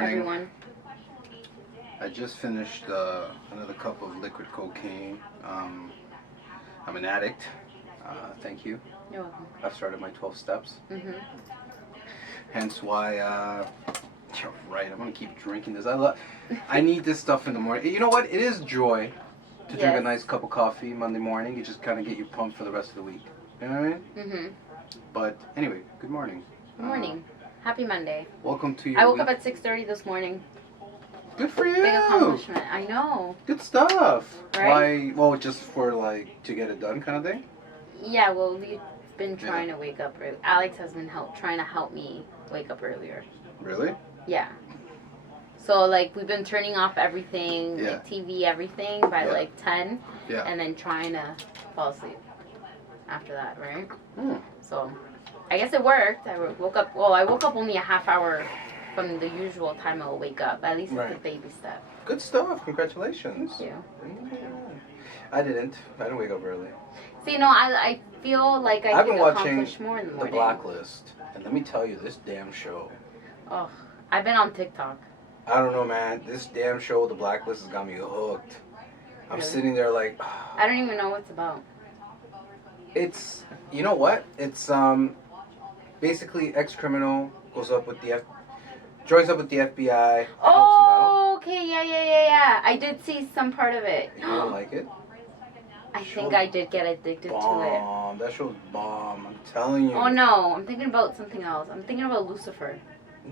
morning, everyone. I just finished another cup of liquid cocaine. I'm an addict. Thank you. You're welcome. I've started my 12 steps. Mm-hmm. Hence why, you're right, I'm going to keep drinking this. I need this stuff in the morning. You know what? It is joy to drink a nice cup of coffee Monday morning. You just kind of get you pumped for the rest of the week. You know what I mean? Mm-hmm. But anyway, good morning. Good morning. Happy Monday. Welcome to your I woke week. up at 6:30 this morning. Good for you. Big accomplishment. I know. Good stuff. Right? Why? Well, just for like to get it done, kind of thing. Yeah. Well, we've been trying to wake up early. Alex has been trying to help me wake up earlier. Really? Yeah. So like we've been turning off everything, Yeah. like TV, everything by like 10, and then trying to fall asleep after that, right? Hmm. So I guess it worked. I woke up. Well, I woke up only a half hour from the usual time I'll wake up. At least it's a baby step. Good stuff. Congratulations. Thank you. Yeah. I didn't wake up early. See, no, I feel like I've could been watching accomplish more in the The morning. Blacklist, and let me tell you, this damn show. Oh, I've been on TikTok. I don't know, man. This damn show, The Blacklist, has got me hooked. I'm Really? sitting there like. I don't even know what it's about. It's, you know what? It's basically ex-criminal joins up with the FBI. Oh, okay, yeah. I did see some part of it. You don't like it? I think I did get addicted to it. That show's bomb. I'm telling you. Oh no, I'm thinking about something else. I'm thinking about Lucifer.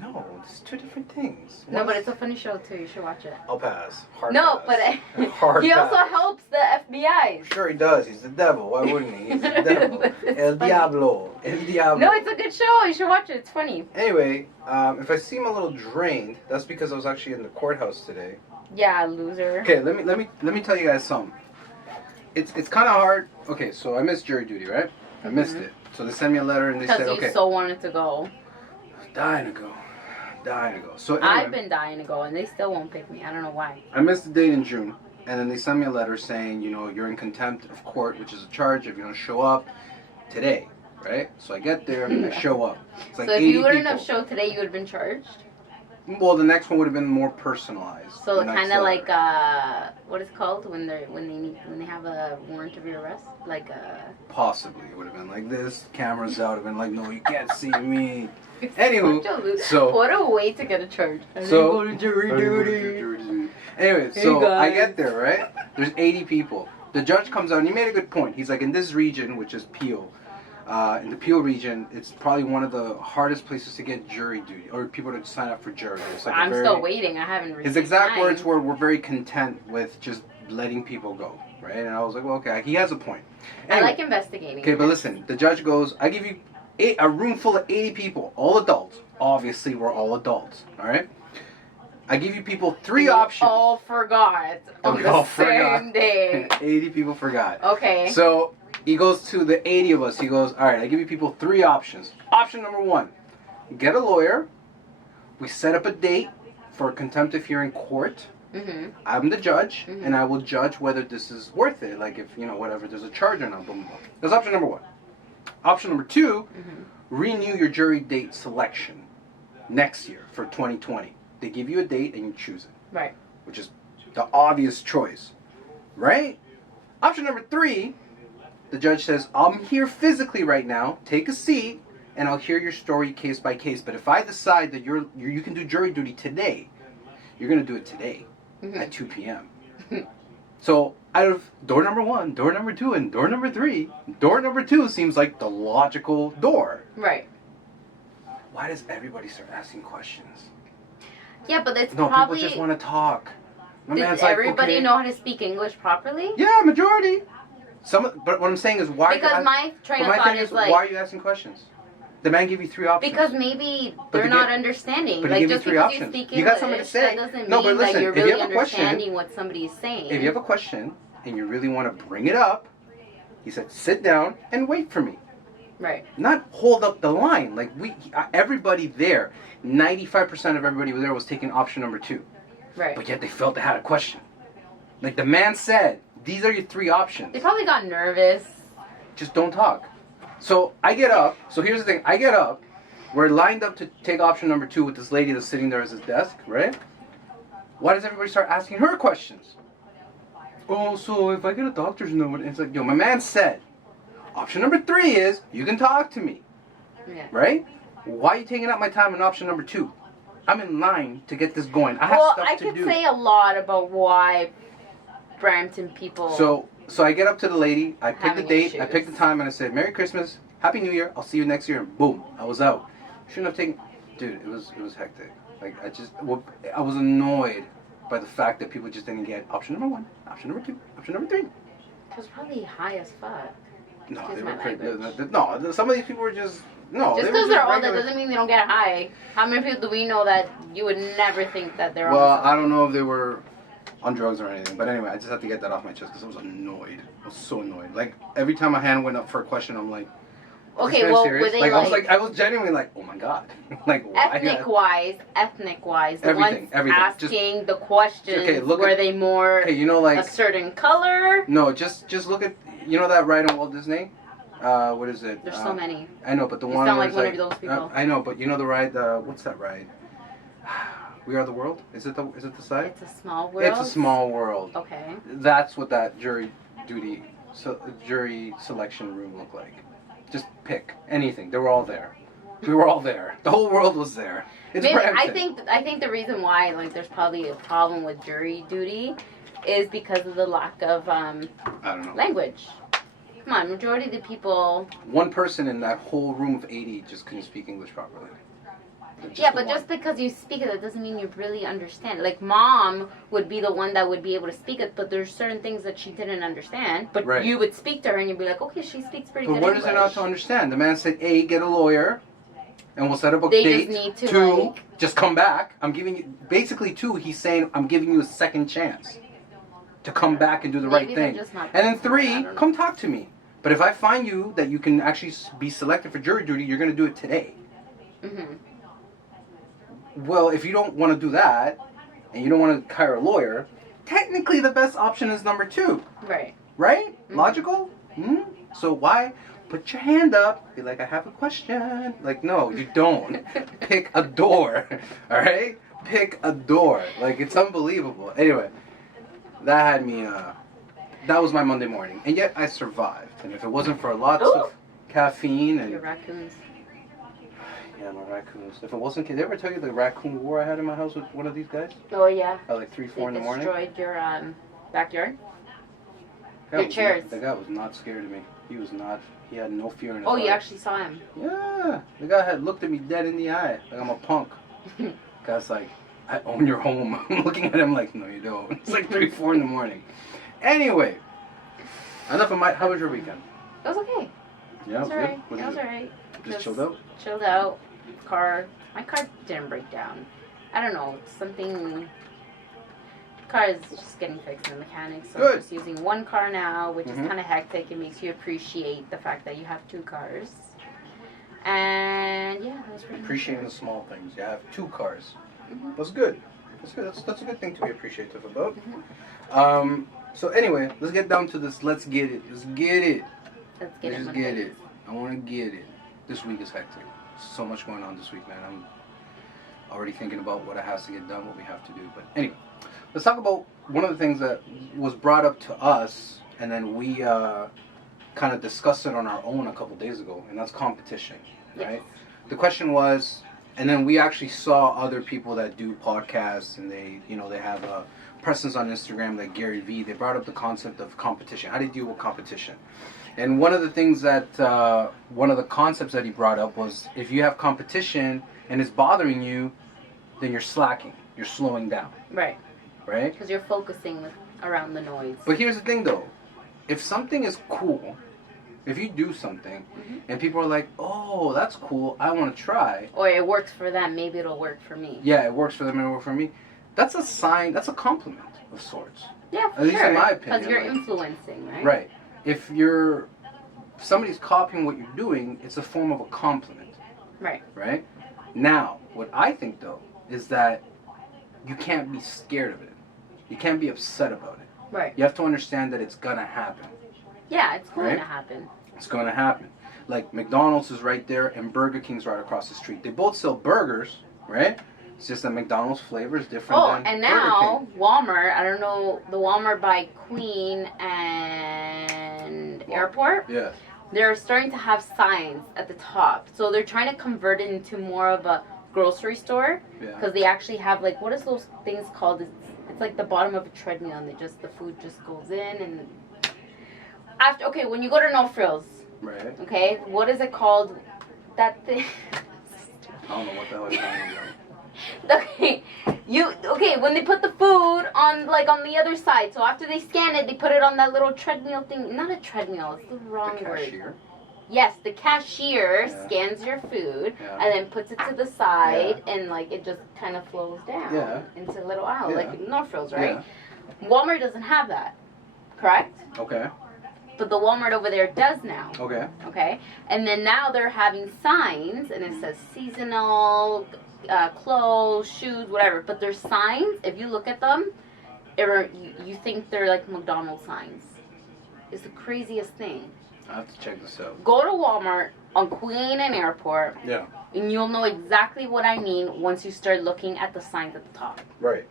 No, it's two different things. No, but it's a funny show too. You should watch it. I'll pass. Hard No, pass. but Hard he also pass. helps the FBI. Sure he does. He's the devil. Why wouldn't he? He's the devil. It's El funny. Diablo. El Diablo. No, it's a good show. You should watch it. It's funny. Anyway, if I seem a little drained, that's because I was actually in the courthouse today. Yeah, loser. Okay, let me tell you guys something. It's kind of hard. Okay, so I missed jury duty, right? I missed it. So they sent me a letter and they said, Because you so wanted to go. dying to go. So anyway, I've been dying to go, and they still won't pick me. I don't know why. I missed the date in June, and then they sent me a letter saying, you know, you're in contempt of court, which is a charge if you don't show up today, right? So I get there, and I show up. It's like So if 80 you wouldn't people. have showed today, you would have been charged? Well, the next one would have been more personalized. So the next kind of letter. like what is it called when they have a warrant of your arrest, like Possibly it would have been like this. Cameras out, have been like, no, you can't see me. Anywho, so what a way to get a charge. So go to jury duty. Anyway, Hey, so I guys. get there, right? There's 80 people. The judge comes out and he made a good point. He's like, in this region, which is Peel, in the Peel region, it's probably one of the hardest places to get jury duty or people to sign up for jury. It's like I'm still waiting. I haven't received His exact mine. words were, we're very content with just letting people go, right? And I was like, well, okay, he has a point. I Anyway, like investigating. okay, but listen, the judge goes, I give you a room full of 80 people, all adults. Obviously, we're all adults, all right? I give you people three options. All forgot on We the all same forgot. day. 80 people forgot. Okay. So he goes to the 80 of us. He goes, all right, I give you people three options. Option number one, get a lawyer. We set up a date for contempt if you're in court. Mm-hmm. I'm the judge, and I will judge whether this is worth it. Like if, you know, whatever, there's a charge or not. Blah, blah, blah. That's option number one. Option number two, renew your jury date selection next year for 2020. They give you a date and you choose it. Right. Which is the obvious choice. Right? Option number three, the judge says, I'm here physically right now. Take a seat, and I'll hear your story case by case. But if I decide that you can do jury duty today, you're going to do it today at 2 p.m. So out of door number one, door number two, and door number three, door number two seems like the logical door. Right. Why does everybody start asking questions? Yeah, but it's No, probably... people just want to talk. My Does man's like, everybody okay. know how to speak English properly? Yeah, majority. But what I'm saying is why... Because my train of my thought thing is like... why are you asking questions? The man gave you three options. Because maybe But they're they not get- understanding. but Like, they give you just three because options. you speak You English, got something to say. that doesn't No, mean but listen, that you're if you really have a question- understanding what somebody's saying. If you have a question and you really want to bring it up, he said, sit down and wait for me. Right. Not hold up the line. Like, everybody there, 95% of everybody there was taking option number two. Right. But yet they felt they had a question. Like the man said, these are your three options. They probably got nervous. Just don't talk. So I get up. So here's the thing. I get up, We're lined up to take option number 2 with this lady that's sitting there at his desk, right? Why does everybody start asking her questions? Oh, so if I get a doctor's note, it's like, yo, my man said, option number 3 is you can talk to me, right? Why are you taking up my time on option number 2? I'm in line to get this going. I have stuff to do. I could say a lot about why Brampton people. So I get up to the lady. I pick the date. Issues. I pick the time, and I said, "Merry Christmas, Happy New Year. I'll see you next year." And boom, I was out. Shouldn't have taken. Dude, it was hectic. Like I was annoyed by the fact that people just didn't get option number 1, option number 2, option number 3. It was probably high as fuck. No, Excuse they my were language. no. Some of these people were just no. Just because they're old, that doesn't mean they don't get high. How many people do we know that you would never think that they're on? Well, I don't know if they were on drugs or anything, but anyway, I just had to get that off my chest because I was annoyed. I was so annoyed. Like every time my hand went up for a question, I'm like, okay, well, were they I was genuinely like, oh my god, like why? Ethnic wise, the everything, ones asking the questions, were they more like a certain color? No, just look at that ride on Walt Disney. What is it? There's so many. I know, but the one sound where like one of those people. I know, but the ride. What's that ride? We Are the World? Is it the side? It's a small world. It's a small world. Okay. That's what that jury selection room looked like. Just pick anything. They were all there. We were all there. The whole world was there. It's Maybe, Brampton. I think the reason why there's probably a problem with jury duty is because of the lack of I don't know. language. Come on, majority of the people. One person in that whole room of 80 just couldn't speak English properly. Yeah, but just because you speak it, that doesn't mean you really understand. Like, Mom would be the one that would be able to speak it, but there's certain things that she didn't understand. But you would speak to her and you'd be like, okay, she speaks pretty good English. But what is there not to understand? The man said, A, get a lawyer, and we'll set up a they date. Just need to, 2, just come back. I'm giving you, basically 2, he's saying, I'm giving you a second chance to come back and do the right thing. And then 3, come talk to me. But if I find you that you can actually be selected for jury duty, you're going to do it today. Mm-hmm. Well, if you don't want to do that, and you don't want to hire a lawyer, technically the best option is number 2. Right. Right? Mm-hmm. Logical? Mm-hmm. So why put your hand up, be like, I have a question. Like, no, you don't. Pick a door. All right? Pick a door. Like, it's unbelievable. Anyway, that had me, that was my Monday morning. And yet I survived. And if it wasn't for lots of caffeine and... Your raccoons. Yeah, my raccoons. If it wasn't... Did they ever tell you the raccoon war I had in my house with one of these guys? Oh, yeah. At like 3, 4 in the morning? They destroyed your backyard? Your chairs. The guy was not scared of me. He was not... He had no fear in his heart. heart. You actually saw him? Yeah. The guy had looked at me dead in the eye. Like I'm a punk. Guy's like, I own your home. I'm looking at him like, no you don't. It's like 3, 4 in the morning. Anyway. Enough of how was your weekend? It was okay. Yeah, it was alright. good. It was alright. Just chilled out? Chilled out. My car didn't break down. I don't know. Something... Car is just getting fixed in the mechanic, so I'm just using one car now, which is kind of hectic. It makes you appreciate the fact that you have 2 cars. And yeah, that was pretty appreciating the small things. You have 2 cars. That's good. That's good. That's a good thing to be appreciative about. So anyway, let's get down to this. Let's get it. Let's get it. Let's get Let's get it. I want to get it. This week is hectic. So much going on this week, man. I'm already thinking about what has to get done, what we have to do. But anyway, let's talk about one of the things that was brought up to us, and then we kind of discussed it on our own a couple days ago, and that's competition, right? Yes. The question was, and then we actually saw other people that do podcasts, and they have a presence on Instagram, like Gary Vee. They brought up the concept of competition. How do you deal with competition? And one of the things that, one of the concepts that he brought up was, if you have competition and it's bothering you, then you're slacking. You're slowing down. Right. Right? Because you're focusing around the noise. But here's the thing, though. If something is cool, if you do something, and people are like, oh, that's cool, I want to try. Or it works for them, maybe it'll work for me. Yeah, it works for them, it'll work for me. That's a sign, that's a compliment of sorts. Yeah, for At least in my opinion. Because you're influencing, right? Right. If somebody's copying what you're doing, it's a form of a compliment. Right. Right? Now, what I think, though, is that you can't be scared of it. You can't be upset about it. Right. You have to understand that it's going to happen. Yeah, it's going to happen. It's going to happen. Like McDonald's is right there and Burger King's right across the street. They both sell burgers, right? It's just that McDonald's flavor is different than and Burger now King. Walmart, I don't know, the Walmart by Queen and Airport, Yeah. they're starting to have signs at the top. So they're trying to convert it into more of a grocery store. Yeah. Because they actually have, like, what is those things called? It's like the bottom of a treadmill, and the food just goes in. And after, okay, when you go to No Frills, Right. okay, what is it called? That thing. I don't know what the hell you're talking about. Okay, when they put the food on, like, on the other side, so after they scan it, they put it on that little treadmill thing. Not a treadmill, it's the wrong The word. cashier. Yes, the cashier Yeah. scans your food Yeah. and then puts it to the side, and, like, it just kind of flows down Yeah. into a little aisle, Yeah. like No Frills, right? Yeah. Walmart doesn't have that, correct? Okay. But the Walmart over there does now. Okay. Okay, and then now they're having signs, and it says seasonal, clothes, shoes, whatever. But their signs, if you look at them, you think they're like McDonald's signs. It's the craziest thing. I have to check this out. Go to Walmart on Queen and Airport, Yeah. and you'll know exactly what I mean once you start looking at the signs at the top. Right.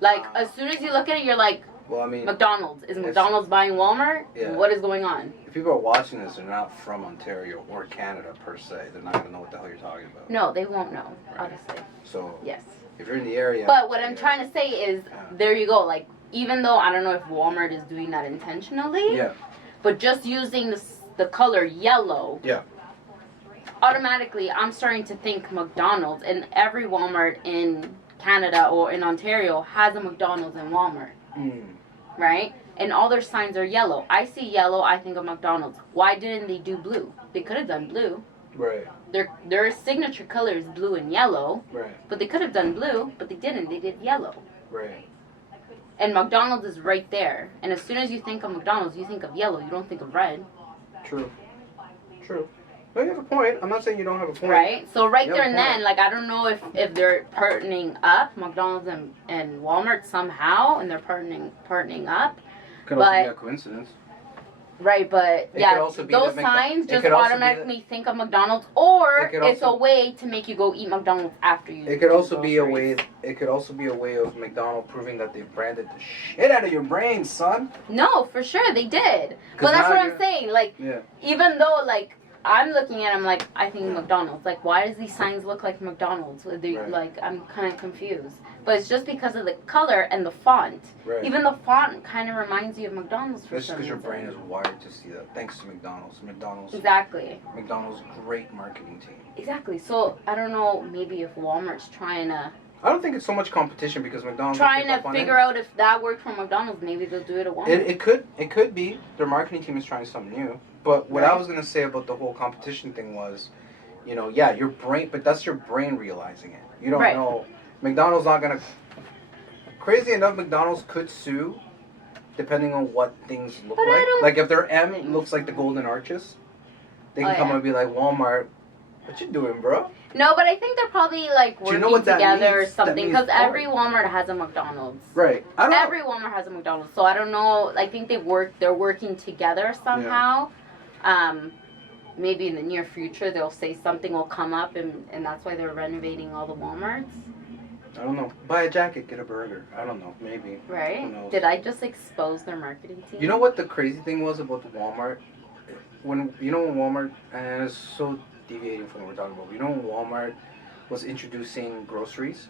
Like, as soon as you look at it, you're like, Well, I mean, McDonald's. Is McDonald's buying Walmart? Yeah. What is going on? if people are watching this, they're not from Ontario or Canada per se. They're not gonna know what the hell you're talking about. No, they won't know, Right. honestly. So Yes. if you're in the area. But what I'm trying to say is, Yeah. there you go. Like, even though I don't know if Walmart is doing that intentionally, Yeah. but just using the color yellow, Yeah. automatically I'm starting to think McDonald's, and every Walmart in Canada or in Ontario has a McDonald's and Walmart, right? And all their signs are yellow. I see yellow, I think of McDonald's. Why didn't they do blue? They could have done blue. Right. Their signature color is blue and yellow, Right. but they could have done blue, but they didn't. They did yellow. Right. And McDonald's is right there. And as soon as you think of McDonald's, you think of yellow. You don't think of red. True. True. But you have a point. I'm not saying you don't have a point. Right? So right You there have and a point. then, like, I don't know if they're partnering up, McDonald's and Walmart somehow, and they're partnering up. Could also But- be a coincidence. Right, but It yeah, could also be those that signs it just could also be automatically think of McDonald's, or It could it's a also- way to make you go eat McDonald's after you. It could do also be a groceries. way. It could also be a way of McDonald's proving that they branded the shit out of your brain, son. No, for sure they did. 'Cause But that's now what I'm you're- saying. Like, Yeah. even though, like, I'm looking at them like, I think McDonald's. Like, why does these signs look like McDonald's? They, Right. Like, I'm kind of confused. But it's just because of the color and the font. Right. Even the font kind of reminds you of McDonald's for That's some because your reason. brain is wired to see that. Thanks to McDonald's. Exactly. McDonald's great marketing team. Exactly. So, I don't know, maybe if Walmart's trying to I don't think it's so much competition because McDonald's will pick up on figure out if that worked for McDonald's, maybe they'll do it at Walmart. It could be their marketing team is trying something new. But what I Right. was gonna say about the whole competition thing was, yeah, your brain, but that's your brain realizing it. You don't Right. know. McDonald's not gonna. Crazy enough, McDonald's could sue, depending on what things look But I like. don't Like if their M looks like the Golden Arches, they can Oh, come yeah. and be like, Walmart, what you doing, bro? No, but I think they're probably like Do you working know what that together or means? That something. means Because porn. every Walmart has a McDonald's. Right. I don't know. Every Walmart has a McDonald's, so I don't know. I think they're working together somehow. Maybe in the near future they'll say something will come up, and that's why they're renovating all the Walmarts, I don't know. Buy a jacket, get a burger. I don't know. Maybe. Who right? knows? Did I just expose their marketing team? You know what the crazy thing was about the Walmart? When Walmart, and it's so deviating from what we're talking about. But when Walmart was introducing groceries,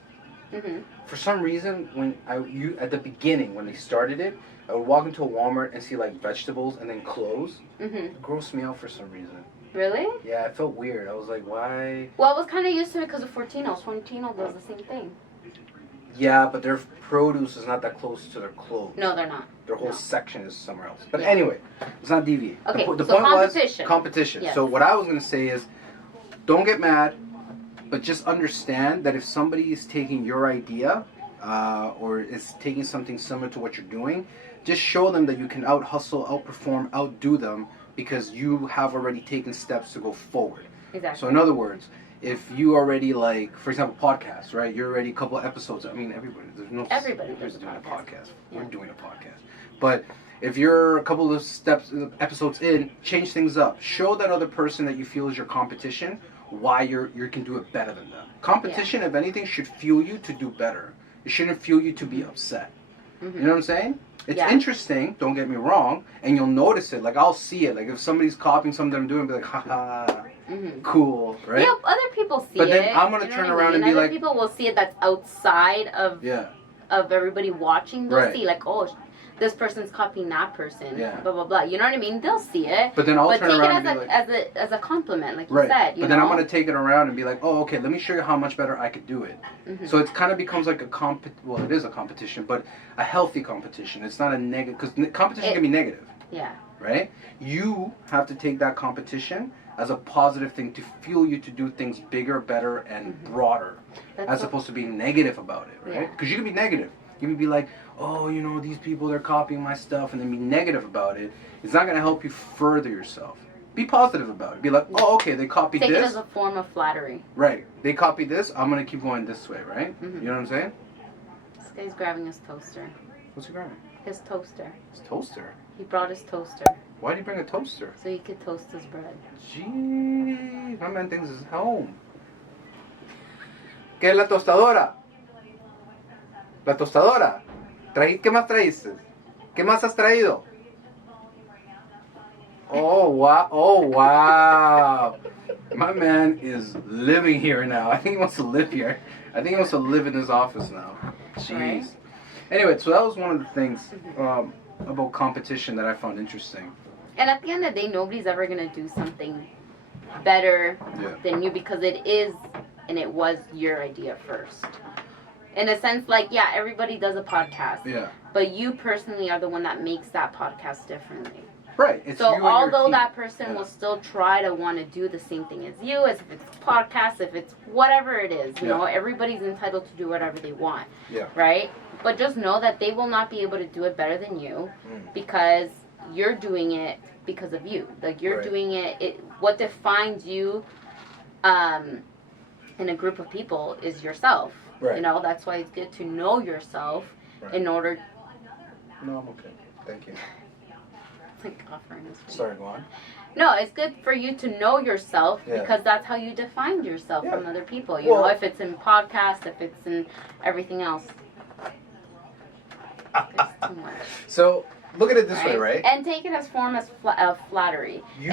Mhm. for some reason, at the beginning when they started it, I would walk into a Walmart and see like vegetables and then clothes. Mhm. It grossed me out for some reason. Really? Yeah, it felt weird. I was like, why? Well, I was kind of used to it because of Fortino's. Fortino does the same thing. Yeah, but their produce is not that close to their clothes. No, they're not. Their whole No. section is somewhere else. But Yeah. anyway, let's not deviate. Okay, The so point competition. was competition. Yes. So what I was going to say is, don't get mad, but just understand that if somebody is taking your idea or is taking something similar to what you're doing, just show them that you can out-hustle, outperform, outdo them because you have already taken steps to go forward. Exactly. So in other words, if you already like, for example, podcasts, right? You're already a couple of episodes. I mean, everybody does doing a podcast. Yeah. We're doing a podcast, but if you're a couple of episodes in, change things up. Show that other person that you feel is your competition why you can do it better than them. Competition, if anything, should fuel you to do better. It shouldn't fuel you to be upset. Mm-hmm. You know what I'm saying? It's interesting, don't get me wrong, and you'll notice it. Like, I'll see it. Like, if somebody's copying something I'm doing, I'll be like, haha, cool, right? Yeah, other people see it. But then I'm going to turn around and be other like... people will see it that's outside of everybody watching. They'll see, like, oh, this person's copying that person, blah, blah, blah. You know what I mean? They'll see it. But then I'll turn around and be like... as a compliment, like you said. But then I'm going to take it around and be like, oh, okay, let me show you how much better I could do it. So it kind of becomes like well, it is a competition, but a healthy competition. It's not a negative, because competition can be negative. Yeah. Right? You have to take that competition as a positive thing to fuel you to do things bigger, better, and broader, as opposed to being negative about it, right? Because you can be negative. You can be like, oh, you know, these people, they're copying my stuff, and then be negative about it. It's not going to help you further yourself. Be positive about it. Be like, oh, okay, they copied this. Take it as a form of flattery. Right. They copied this, I'm going to keep going this way, right? You know what I'm saying? This guy's grabbing his toaster. What's he grabbing? His toaster. His toaster? He brought his toaster. Why did he bring a toaster? So he could toast his bread. Gee, my man thinks it's home. ¿Qué es la tostadora? La tostadora. ¿Qué más traíste? ¿Qué más has traído? Oh, wow. Oh, wow. My man is living here now. I think he wants to live here. I think he wants to live in his office now. Jeez. Right. Anyway, so that was one of the things about competition that I found interesting. And at the end of the day, nobody's ever going to do something better than you, because it is and it was your idea first. In a sense, like, yeah, everybody does a podcast. Yeah. But you personally are the one that makes that podcast differently. Right. It's so although that person will still try to want to do the same thing as you, as if it's podcast, if it's whatever it is, you know, everybody's entitled to do whatever they want. Yeah. Right? But just know that they will not be able to do it better than you because you're doing it because of you. Like, you're doing it, what defines you in a group of people is yourself. Right. You know, that's why it's good to know yourself in order... No, I'm okay. Thank you. Like offering this. Sorry, go on. No, it's good for you to know yourself because that's how you define yourself from other people. You know, if it's in podcasts, if it's in everything else. It's too much. So, look at it this way, right? And take it as form as flattery. You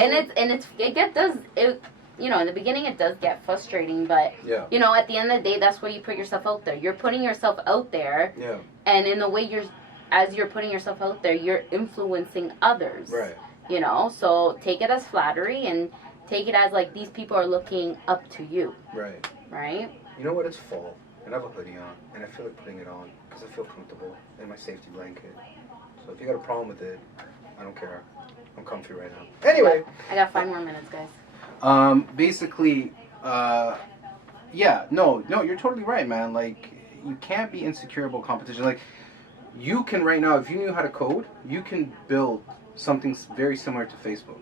know, in the beginning it does get frustrating, but, you know, at the end of the day, that's where you put yourself out there. You're putting yourself out there, and in the way as you're putting yourself out there, you're influencing others. Right. You know, so take it as flattery and take it as, like, these people are looking up to you. Right. Right? You know what? It's fall, and I have a hoodie on, and I feel like putting it on because I feel comfortable in my safety blanket. So if you got a problem with it, I don't care. I'm comfy right now. Anyway. I got 5 more minutes, guys. Basically, no, you're totally right, man. Like, you can't be insecure about competition. Like, you can right now, if you knew how to code, you can build something very similar to Facebook.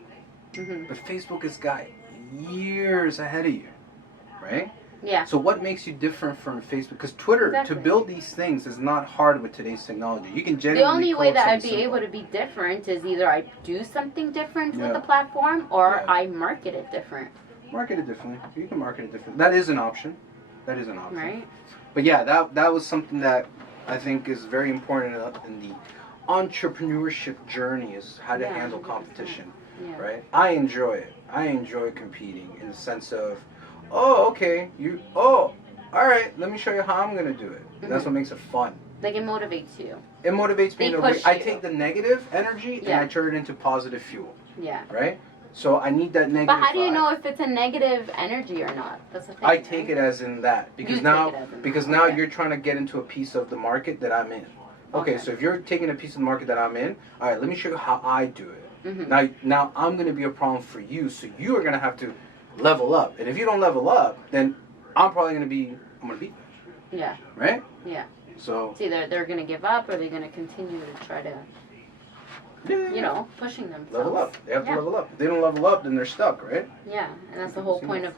But Facebook has got years ahead of you, right? Yeah. So what makes you different from Facebook? Because Twitter, to build these things is not hard with today's technology. You can generally The only way that I'd be able to be different is either I do something different with the platform or I market it different. Market it differently. You can market it differently. That is an option. Right. But yeah, that was something that I think is very important in the entrepreneurship journey, is how to handle competition. Yeah. Right? I enjoy it. I enjoy competing in the sense of, oh, okay, all right, let me show you how I'm going to do it. And that's what makes it fun. Like, it motivates you. It motivates me. I take the negative energy and I turn it into positive fuel. Yeah. Right? So I need that negative. But how do you know if it's a negative energy or not? That's the thing. I take it as in that. Because now you're trying to get into a piece of the market that I'm in. Okay, so if you're taking a piece of the market that I'm in, all right, let me show you how I do it. Now I'm going to be a problem for you, so you are going to have to level up. And if you don't level up, then I'm going to beat them. Yeah. Right? Yeah. So it's either they're going to give up or they're going to continue to try to, you know, pushing themselves. Level up. They have to level up. If they don't level up, then they're stuck, right? Yeah, and that's the whole point of...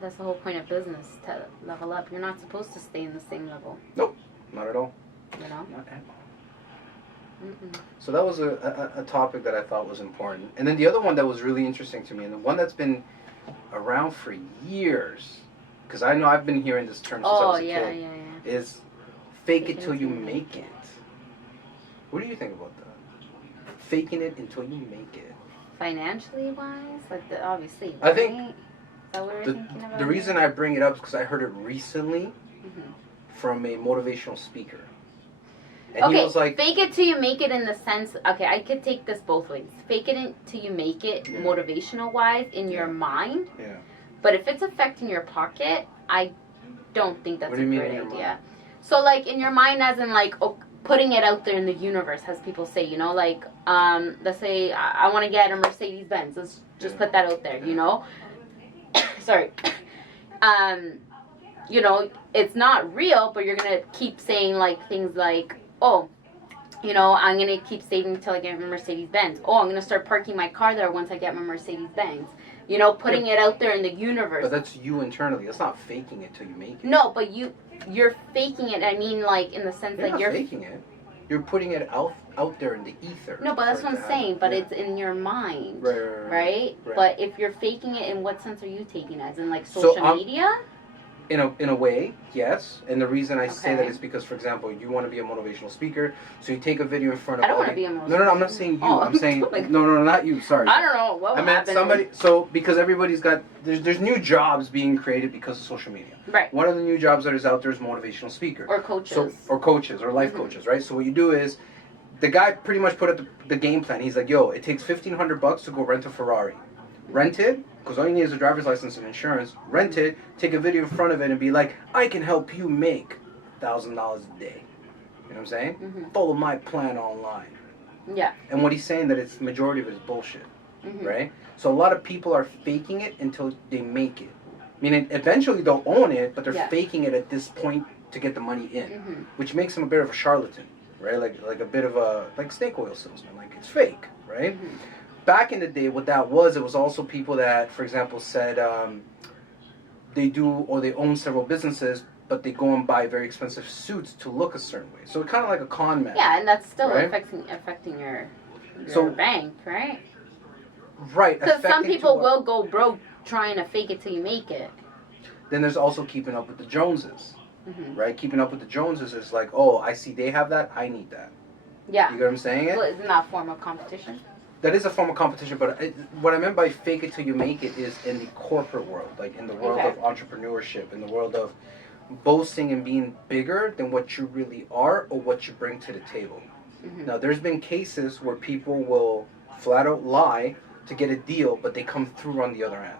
that's the whole point of business, to level up. You're not supposed to stay in the same level. Nope, not at all. You know? Not at all. So that was a topic that I thought was important. And then the other one that was really interesting to me, and the one that's been around for years, because I know I've been hearing this term since I was a kid, is fake it till you make it. What do you think about that? Faking it until you make it. Financially wise, like obviously. I think right? Is that what we're thinking about? The reason I bring it up is because I heard it recently from a motivational speaker. And he was like, fake it till you make it in the sense, okay, I could take this both ways. Fake it till you make it motivational wise in your mind. Yeah. But if it's affecting your pocket, I don't think that's a great idea. Mind? So like in your mind as in like putting it out there in the universe, as people say, you know, like let's say I want to get a Mercedes Benz. Let's just put that out there, you know. Sorry. You know, it's not real, but you're gonna keep saying like things like, oh, you know, I'm going to keep saving until I get my Mercedes-Benz. Oh, I'm going to start parking my car there once I get my Mercedes-Benz. You know, putting it out there in the universe. But that's you internally. That's not faking it till you make it. No, but you're faking it. I mean, like, in the sense that you're faking it. You're putting it out there in the ether. No, but that's what I'm saying. But it's in your mind. Right? But if you're faking it, in what sense are you taking it? As in, like, social media? In a way, yes. And the reason I say that is because, for example, you want to be a motivational speaker, so you take a video in front of. I don't want to be a motivational. No, I'm not saying you. I'm saying no, not you. Sorry. I don't know what. I meant somebody. So because everybody's got there's new jobs being created because of social media. Right. One of the new jobs that is out there is motivational speaker. Or coaches. Or coaches or life coaches, right? So what you do is, the guy pretty much put up the game plan. He's like, yo, it takes $1,500 to go rent a Ferrari. Rent it, because all you need is a driver's license and insurance. Rent it, take a video in front of it, and be like, I can help you make $1,000 a day. You know what I'm saying? Follow my plan online. Yeah. And what he's saying that it's majority of it is bullshit, right? So a lot of people are faking it until they make it. Meaning, eventually they'll own it, but they're faking it at this point to get the money in, which makes them a bit of a charlatan, right? Like a bit of a snake oil salesman. Like it's fake, right? Back in the day, what that was, it was also people that, for example, said they do or they own several businesses, but they go and buy very expensive suits to look a certain way. So it's kind of like a con man. Yeah, and that's still affecting your bank, right? Right. Because some people will go broke trying to fake it till you make it. Then there's also keeping up with the Joneses, right? Keeping up with the Joneses is like, oh, I see they have that, I need that. Yeah. You get what I'm saying? Well, isn't that a form of competition? That is a form of competition, but what I meant by fake it till you make it is in the corporate world, like in the world of entrepreneurship, in the world of boasting and being bigger than what you really are or what you bring to the table. Now, there's been cases where people will flat out lie to get a deal, but they come through on the other end.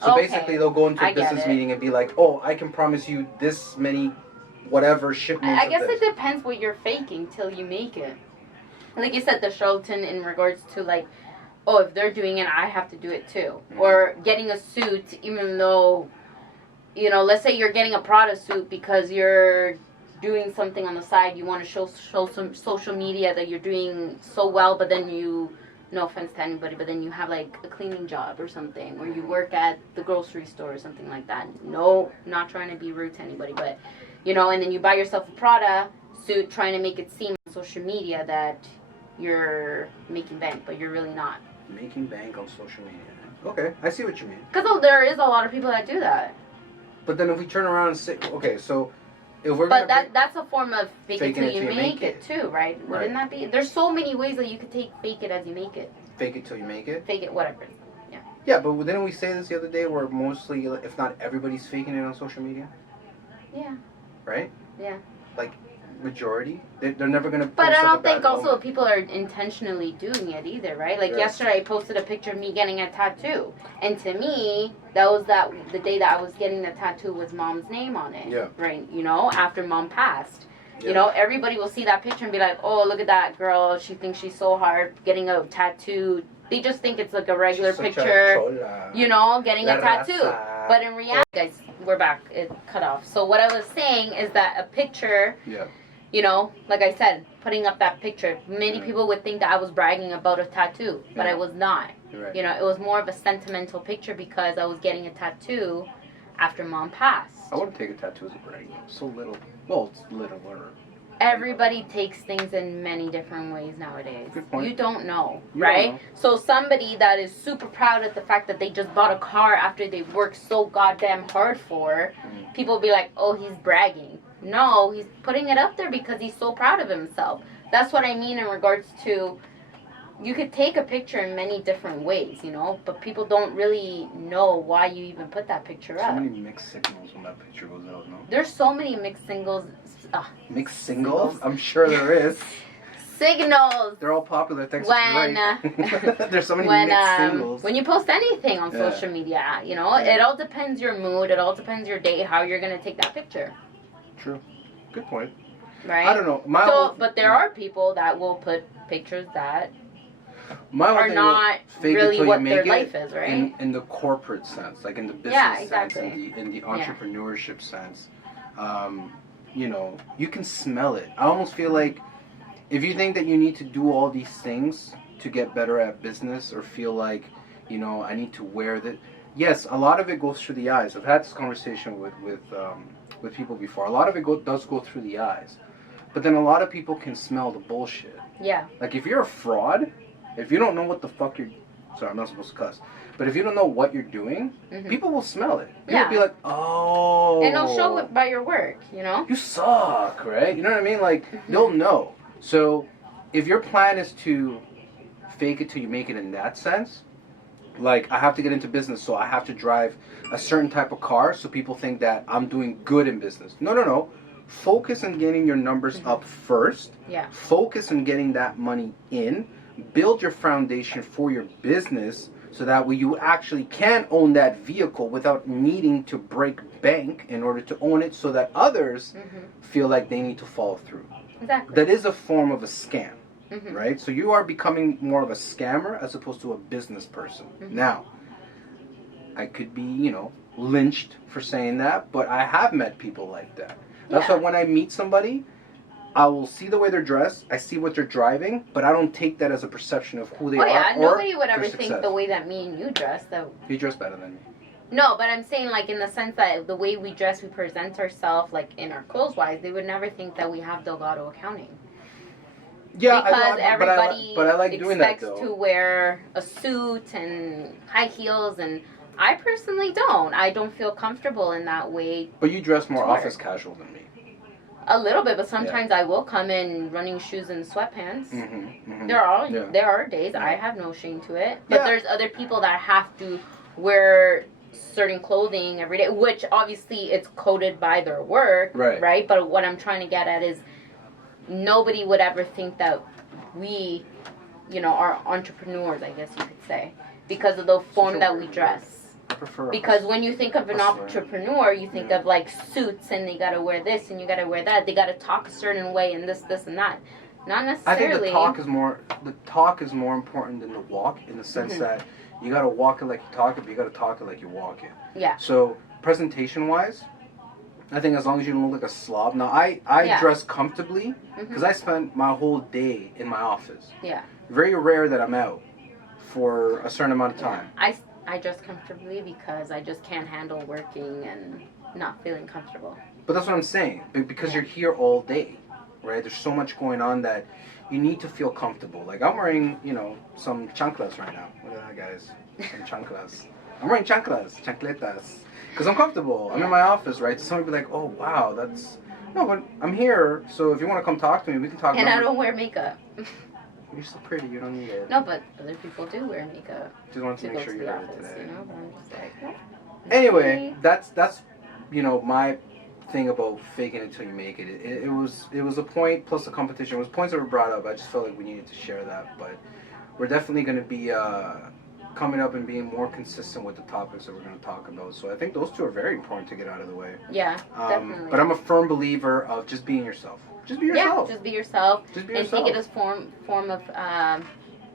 So basically, they'll go into a business meeting and be like, oh, I can promise you this many whatever shipments. I guess it depends what you're faking till you make it. Like you said, the charlatan in regards to like, oh, if they're doing it, I have to do it too. Or getting a suit, even though, you know, let's say you're getting a Prada suit because you're doing something on the side. You want to show some social media that you're doing so well, but then you, no offense to anybody, but then you have like a cleaning job or something, or you work at the grocery store or something like that. No, not trying to be rude to anybody, but, you know, and then you buy yourself a Prada suit trying to make it seem on social media that you're making bank, but you're really not. Making bank on social media. Okay, I see what you mean. Because there is a lot of people that do that. But then if we turn around and say, okay, so if we're but that's a form of fake it till you make it too, right? Wouldn't that be? There's so many ways that you could take fake it as you make it. Fake it till you make it? Fake it, whatever. Yeah. Yeah, but didn't we say this the other day where mostly, if not everybody's faking it on social media? Yeah. Right? Yeah. Like, majority? They're never going to post But I don't think also people are intentionally doing it either, right? Like yesterday I posted a picture of me getting a tattoo. And to me, that was the day that I was getting the tattoo with Mom's name on it. Yeah. Right, you know, after Mom passed. Yeah. You know, everybody will see that picture and be like, oh, look at that girl. She thinks she's so hard getting a tattoo. They just think it's like a regular picture, you know, getting a tattoo. But in reality, guys, we're back. It cut off. So what I was saying is that a picture... Yeah. You know, like I said, putting up that picture, many people would think that I was bragging about a tattoo, but I was not. Right. You know, it was more of a sentimental picture because I was getting a tattoo after mom passed. I wouldn't take a tattoo as a brag. So little. Well, it's littler. Everybody takes things in many different ways nowadays. Good point. You don't know, You right? don't know. So somebody that is super proud of the fact that they just bought a car after they worked so goddamn hard for, people will be like, oh, he's bragging. No, he's putting it up there because he's so proud of himself. That's what I mean in regards to, you could take a picture in many different ways, you know, but people don't really know why you even put that picture up. So many mixed signals when that picture goes out, no? There's so many mixed singles. Mixed singles? I'm sure there is. Signals. They're all popular thanks When, to Drake. There's so many mixed singles. When you post anything on social media, you know, it all depends your mood, it all depends your day, how you're going to take that picture. True. Good point. Right? I don't know. But there are people that will put pictures that are not really what their life is, right? In the corporate sense, like in the business sense, in the entrepreneurship sense. You know, you can smell it. I almost feel like if you think that you need to do all these things to get better at business or feel like, you know, I need to wear that. Yes, a lot of it goes through the eyes. I've had this conversation with people before. A lot of it does go through the eyes. But then a lot of people can smell the bullshit. Yeah. Like if you're a fraud, if you don't know what the fuck you're... Sorry, I'm not supposed to cuss. But if you don't know what you're doing, people will smell it. People will be like, oh... And they'll show it by your work, you know? You suck, right? You know what I mean? Like, they'll know. So, if your plan is to fake it till you make it in that sense, like, I have to get into business, so I have to drive a certain type of car so people think that I'm doing good in business. No. Focus on getting your numbers up first. Yeah. Focus on getting that money in. Build your foundation for your business so that way you actually can own that vehicle without needing to break bank in order to own it so that others feel like they need to follow through. Exactly. That is a form of a scam, right? So you are becoming more of a scammer as opposed to a business person. Now, I could be, you know, lynched for saying that, but I have met people like that. That's why when I meet somebody, I will see the way they're dressed, I see what they're driving, but I don't take that as a perception of who they are. Yeah, or nobody would ever their think success. the way that me and you dress. You dress better than me. No, but I'm saying, like, in the sense that the way we dress, we present ourselves, like, in our clothes-wise, they would never think that we have Delgado accounting. Yeah, because everybody but I like doing that, expects though. to wear a suit and high heels, and I personally don't. I don't feel comfortable in that way. But you dress more office casual than me. A little bit, but sometimes I will come in running shoes and sweatpants. There are days I have no shame to it, but there's other people that have to wear certain clothing every day, which obviously it's coded by their work, right? But what I'm trying to get at is nobody would ever think that we, you know, are entrepreneurs, I guess you could say, because of the form that we dress. Because when you think of an entrepreneur, you think of like suits and they gotta wear this and you gotta wear that. They gotta talk a certain way and this and that. Not necessarily. I think the talk is more important than the walk, in the sense that you gotta walk it like you talk it, but you gotta talk it like you walk it. Yeah. So presentation wise, I think as long as you don't look like a slob. Now I dress comfortably because I spend my whole day in my office. Yeah. Very rare that I'm out for a certain amount of time. I dress comfortably because I just can't handle working and not feeling comfortable. But that's what I'm saying. Because you're here all day, right? There's so much going on that you need to feel comfortable. Like I'm wearing, you know, some chanclas right now. Look at that, guys. Some chanclas. I'm wearing chancletas. Because I'm comfortable. I'm in my office, right? So somebody be like, oh, wow, that's... No, but I'm here, so if you want to come talk to me, we can talk. And I don't wear makeup. You're so pretty, you don't need it. No, but other people do wear makeup. Just wanted to make sure you heard it today. You know, but I'm just like, no. Anyway, that's you know, my thing about faking it till you make it. It was a point plus a competition. It was points that were brought up. I just felt like we needed to share that. But we're definitely going to be coming up and being more consistent with the topics that we're going to talk about. So I think those two are very important to get out of the way. Yeah, definitely. But I'm a firm believer of just being yourself. Just be yourself. Yeah, just be yourself. Just be and yourself. take it as form of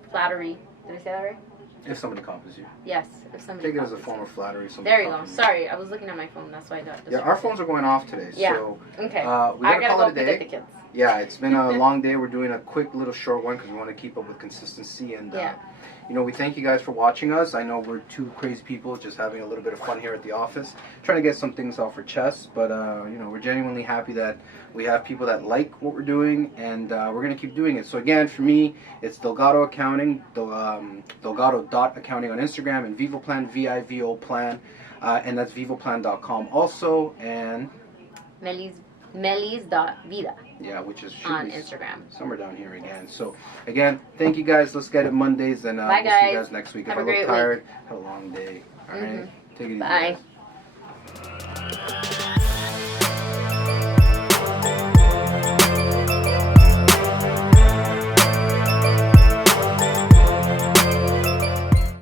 flattery. Did I say that right? If somebody compliments you. Yes, if somebody take it as a form of flattery. There you go. Sorry, I was looking at my phone. That's why I got our phones are going off today. Yeah. So, okay. We gotta call it a day. Get the kids. Yeah, it's been a long day. We're doing a quick little short one because we want to keep up with consistency. And, we thank you guys for watching us. I know we're two crazy people just having a little bit of fun here at the office, trying to get some things off our chests. But, we're genuinely happy that we have people that like what we're doing, and we're going to keep doing it. So, again, for me, it's Delgado Accounting, Delgado.accounting on Instagram, and VivoPlan, VIVO Plan, and that's vivoplan.com also, and Melis.vida. Yeah, which is on Instagram. Somewhere down here again. So, again, thank you guys. Let's get it Mondays, and Bye, we'll see you guys next week. Have if a I look great tired, week. have a long day. All right? Take it easy. Bye. Guys.